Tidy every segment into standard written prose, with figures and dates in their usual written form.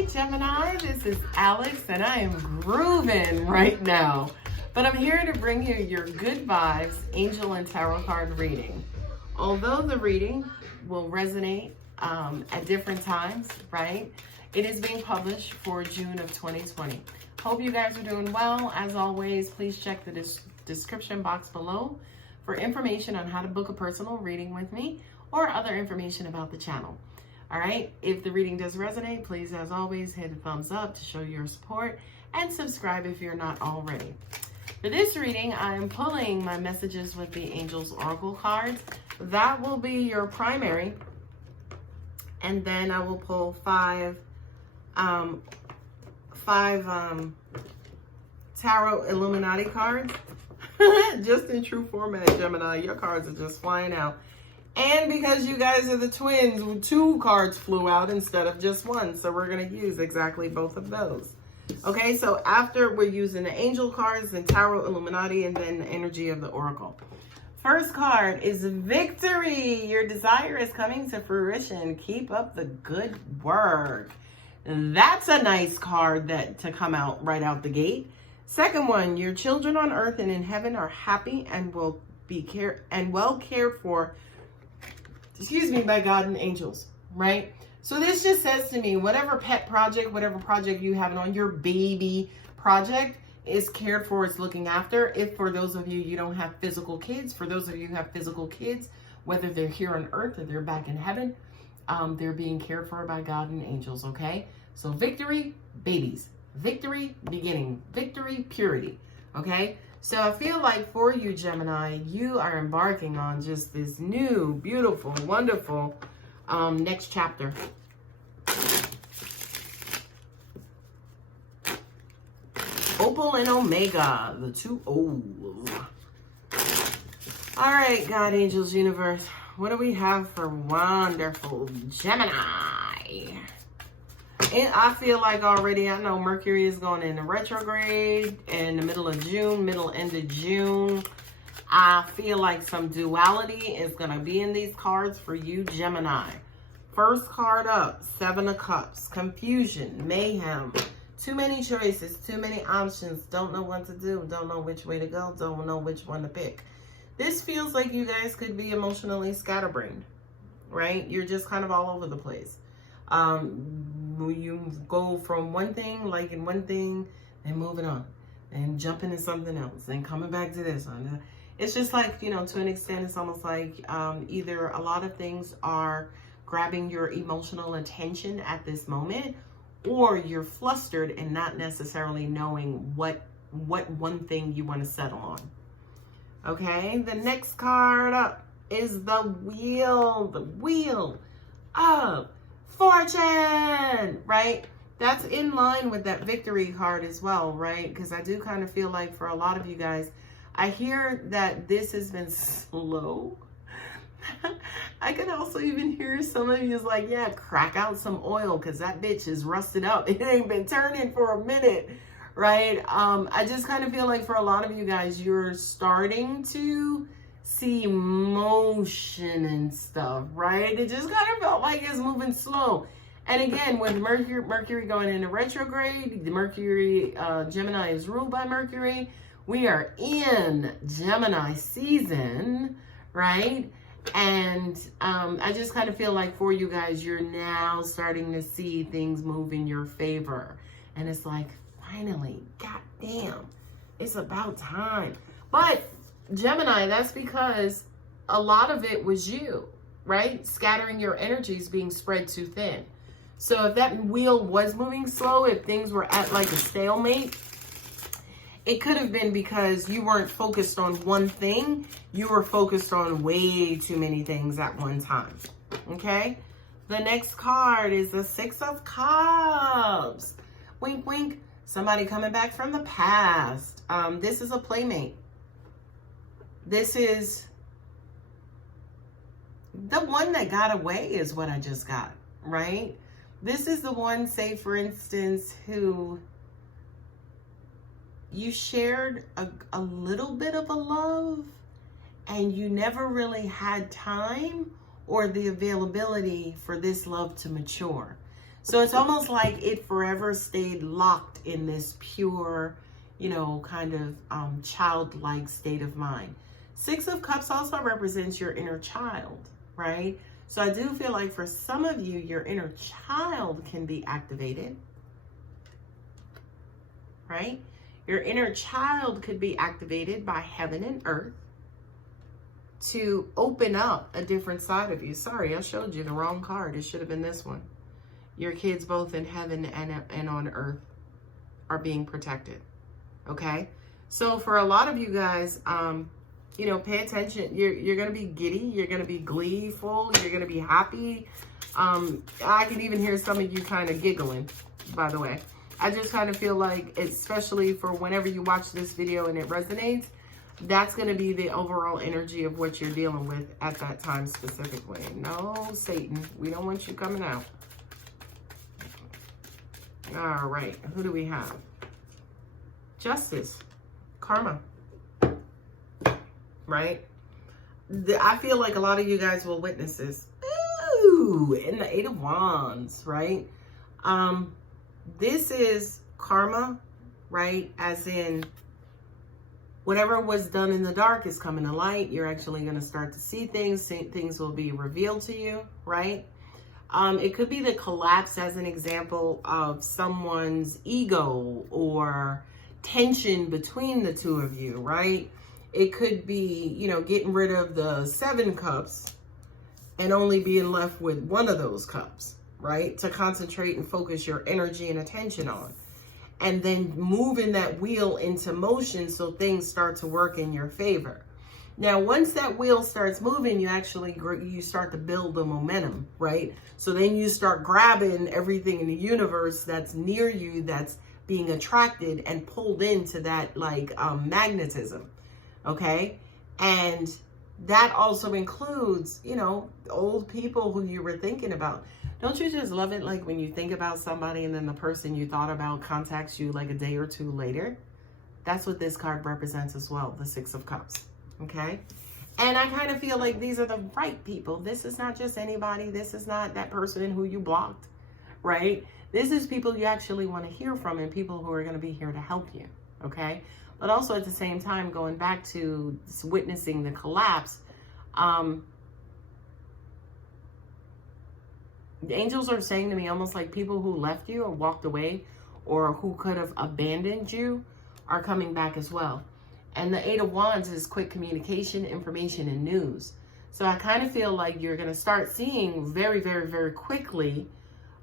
right, Gemini, this is Alex and I am grooving right now. But I'm here to bring you your good vibes angel and tarot card reading. Although the reading will resonate at different times, right? It is being published for June of 2020. Hope you guys are doing well. As always, please check the description box below for information on how to book a personal reading with me or other information about the channel. All right, if the reading does resonate, please, as always, hit a thumbs up to show your support and subscribe if you're not already. For this reading, I am pulling my messages with the Angels Oracle cards. That will be your primary. And then I will pull five Tarot Illuminati cards. Just in true format, Gemini, your cards are just flying out. And because you guys are the twins, 2 cards flew out instead of just 1. So we're going to use exactly both of those. Okay, so after we're using the angel cards, then Tarot Illuminati, and then the energy of the Oracle. First card is victory. Your desire is coming to fruition. Keep up the good work. That's a nice card to come out right out the gate. Second one, your children on earth and in heaven are happy and will be well cared for, by God and angels, right? So this just says to me, whatever pet project, whatever project you have on, your baby project is cared for, it's looking after. If for those of you don't have physical kids, for those of you who have physical kids, whether they're here on earth or they're back in heaven, they're being cared for by God and angels, okay? So victory, babies. Victory, beginning. Victory, purity, okay? So I feel like for you, Gemini, you are embarking on just this new, beautiful, wonderful next chapter. Opal and Omega, the 2 O's. All right, God, angels, universe, what do we have for wonderful Gemini? And I feel like already, I know Mercury is going into retrograde in the middle of June, end of June. I feel like some duality is going to be in these cards for you, Gemini. First card up, 7 of Cups, confusion, mayhem, too many choices, too many options, don't know what to do, don't know which way to go, don't know which one to pick. This feels like you guys could be emotionally scatterbrained, right? You're just kind of all over the place. You go from one thing, liking one thing, and moving on, and jumping into something else, and coming back to this one. It's just like, to an extent, it's almost like either a lot of things are grabbing your emotional attention at this moment, or you're flustered and not necessarily knowing what one thing you want to settle on. Okay, the next card up is the Wheel of Fortune, right? That's in line with that victory card as well, right? Because I do kind of feel like for a lot of you guys, I hear that this has been slow. I can also even hear some of you is like, yeah, crack out some oil because that bitch is rusted up. It ain't been turning for a minute, right? I just kind of feel like for a lot of you guys, you're starting to see motion and stuff, right? It just kind of felt like it's moving slow. And again, with Mercury going into retrograde, the Mercury, Gemini is ruled by Mercury. We are in Gemini season, right? And I just kind of feel like for you guys, you're now starting to see things move in your favor. And it's like, finally, goddamn, it's about time. But Gemini, that's because a lot of it was you, right? Scattering your energies, being spread too thin. So if that wheel was moving slow, if things were at like a stalemate, it could have been because you weren't focused on one thing. You were focused on way too many things at one time. Okay? The next card is the 6 of Cups. Wink, wink. Somebody coming back from the past. This is a playmate. This is the one that got away is what I just got, right? This is the one, say, for instance, who you shared a little bit of a love and you never really had time or the availability for this love to mature. So it's almost like it forever stayed locked in this pure, kind of childlike state of mind. Six of Cups also represents your inner child, right? So I do feel like for some of you, your inner child can be activated, right? Your inner child could be activated by heaven and earth to open up a different side of you. Sorry, I showed you the wrong card. It should have been this one. Your kids both in heaven and on earth are being protected, okay? So for a lot of you guys, pay attention. You're going to be giddy. You're going to be gleeful. You're going to be happy. I can even hear some of you kind of giggling, by the way. I just kind of feel like, especially for whenever you watch this video and it resonates, that's going to be the overall energy of what you're dealing with at that time specifically. No, Satan, we don't want you coming out. All right, who do we have? Justice, karma, right? I feel like a lot of you guys will witness this. Ooh, and the Eight of Wands, right? This is karma, right? As in, whatever was done in the dark is coming to light. You're actually going to start to see things. Things will be revealed to you, right? It could be the collapse, as an example, of someone's ego or tension between the two of you, right? It could be, getting rid of the 7 cups and only being left with one of those cups, right? To concentrate and focus your energy and attention on. And then moving that wheel into motion so things start to work in your favor. Now, once that wheel starts moving, you start to build the momentum, right? So then you start grabbing everything in the universe that's near you, that's being attracted and pulled into that magnetism, okay? And that also includes, old people who you were thinking about. Don't you just love it, like when you think about somebody and then the person you thought about contacts you like a day or two later? That's what this card represents as well, the 6 of Cups, okay? And I kind of feel like these are the right people. This is not just anybody. This is not that person who you blocked, right? This is people you actually want to hear from and people who are going to be here to help you, okay? But also at the same time, going back to witnessing the collapse, the angels are saying to me almost like people who left you or walked away or who could have abandoned you are coming back as well. And the 8 of Wands is quick communication, information, and news. So I kind of feel like you're going to start seeing very, very, very quickly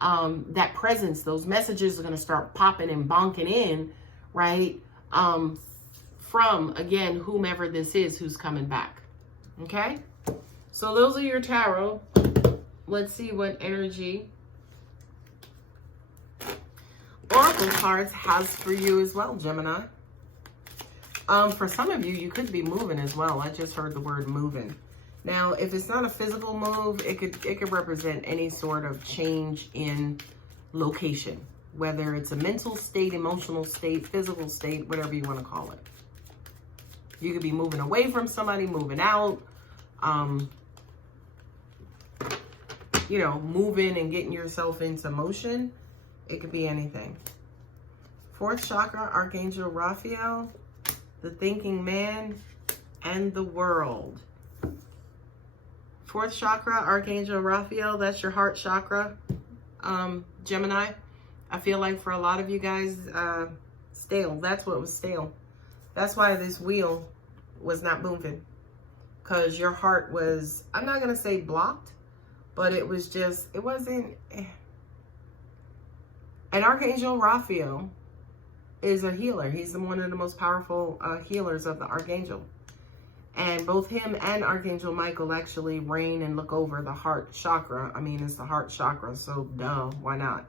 that presence. Those messages are going to start popping and bonking in, right? From, again, whomever this is who's coming back. Okay? So those are your tarot. Let's see what energy Oracle cards has for you as well, Gemini. For some of you, you could be moving as well. I just heard the word moving. Now, if it's not a physical move, it could represent any sort of change in location, whether it's a mental state, emotional state, physical state, whatever you want to call it. You could be moving away from somebody, moving out, moving and getting yourself into motion. It could be anything. 4th chakra, Archangel Raphael, the thinking man, and the world. 4th chakra, Archangel Raphael, that's your heart chakra, Gemini. I feel like for a lot of you guys, stale. That's what was stale. That's why this wheel was not moving. Because your heart was, I'm not going to say blocked, but it was just, it wasn't. And Archangel Raphael is a healer. He's one of the most powerful healers of the Archangel. And both him and Archangel Michael actually reign and look over the heart chakra. I mean, it's the heart chakra, so duh, why not?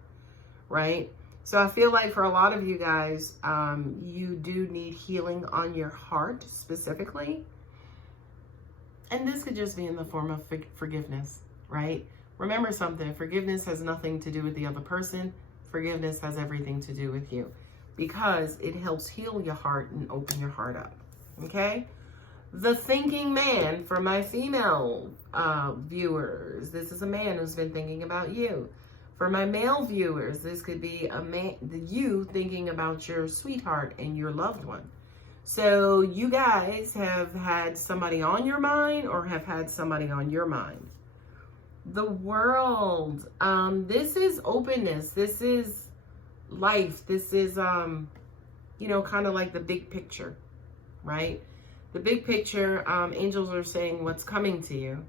Right? So I feel like for a lot of you guys, you do need healing on your heart specifically. And this could just be in the form of forgiveness, right? Remember something, forgiveness has nothing to do with the other person. Forgiveness has everything to do with you because it helps heal your heart and open your heart up, okay? The thinking man, for my female viewers, this is a man who's been thinking about you. For my male viewers, this could be you thinking about your sweetheart and your loved one. So you guys have had somebody on your mind or have had somebody on your mind. The World. This is openness. This is life. This is, you know, kind of like the big picture, right? The big picture, angels are saying what's coming to you.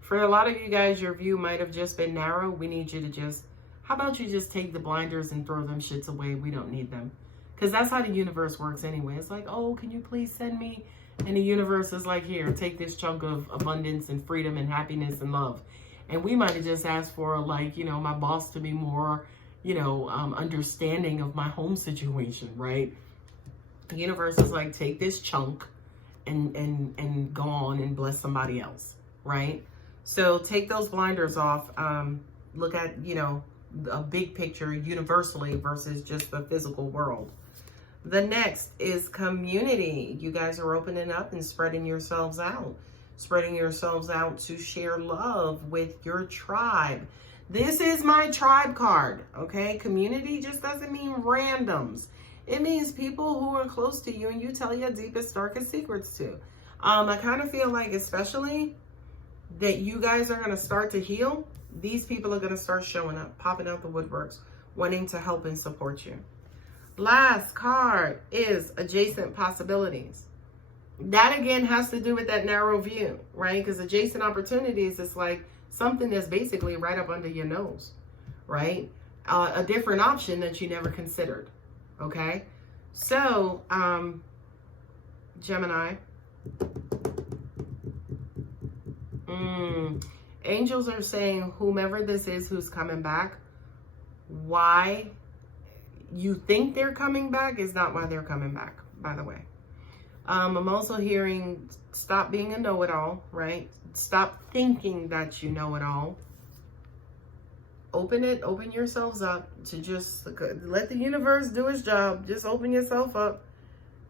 For a lot of you guys, your view might have just been narrow. We need you to just, how about you just take the blinders and throw them shits away? We don't need them. Because that's how the universe works anyway. It's like, oh, can you please send me? And the universe is like, here, take this chunk of abundance and freedom and happiness and love. And we might have just asked for, like, you know, my boss to be more, you know, understanding of my home situation, right? The universe is like, take this chunk and go on and bless somebody else, right? So take those blinders off. Look at, you know, a big picture universally versus just the physical world. The next is community. You guys are opening up and spreading yourselves out. Spreading yourselves out to share love with your tribe. This is my tribe card, okay? Community just doesn't mean randoms. It means people who are close to you and you tell your deepest, darkest secrets to. I kind of feel like, especially that you guys are going to start to heal. These people are going to start showing up, popping out the woodworks, wanting to help and support you. Last card is adjacent possibilities. That again has to do with that narrow view, right? Because adjacent opportunities is like something that's basically right up under your nose, right? A different option that you never considered, okay? So, Gemini. Angels are saying whomever this is who's coming back, why you think they're coming back is not why they're coming back, by the way. I'm also hearing stop being a know-it-all, right? Stop thinking that you know it all. Open yourselves up to just let the universe do its job. Just open yourself up.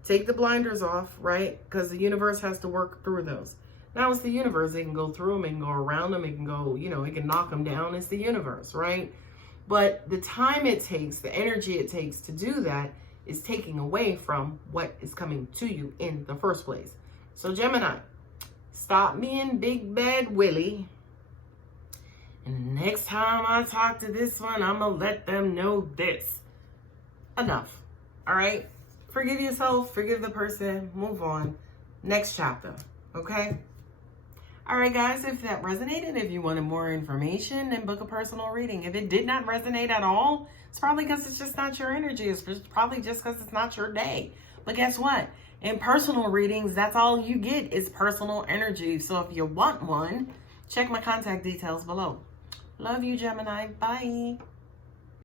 Take the blinders off, right? Because the universe has to work through those. Now it's the universe. It can go through them, it can go around them, it can go, you know, it can knock them down. It's the universe, right? But the time it takes, the energy it takes to do that is taking away from what is coming to you in the first place. So Gemini, stop being Big Bad Willie. And next time I talk to this one, I'm going to let them know this. Enough. All right? Forgive yourself. Forgive the person. Move on. Next chapter. Okay? All right, guys, if that resonated, if you wanted more information, then book a personal reading. If it did not resonate at all, it's probably because it's just not your energy. It's probably just because it's not your day. But guess what? In personal readings, that's all you get is personal energy. So if you want one, check my contact details below. Love you, Gemini. Bye.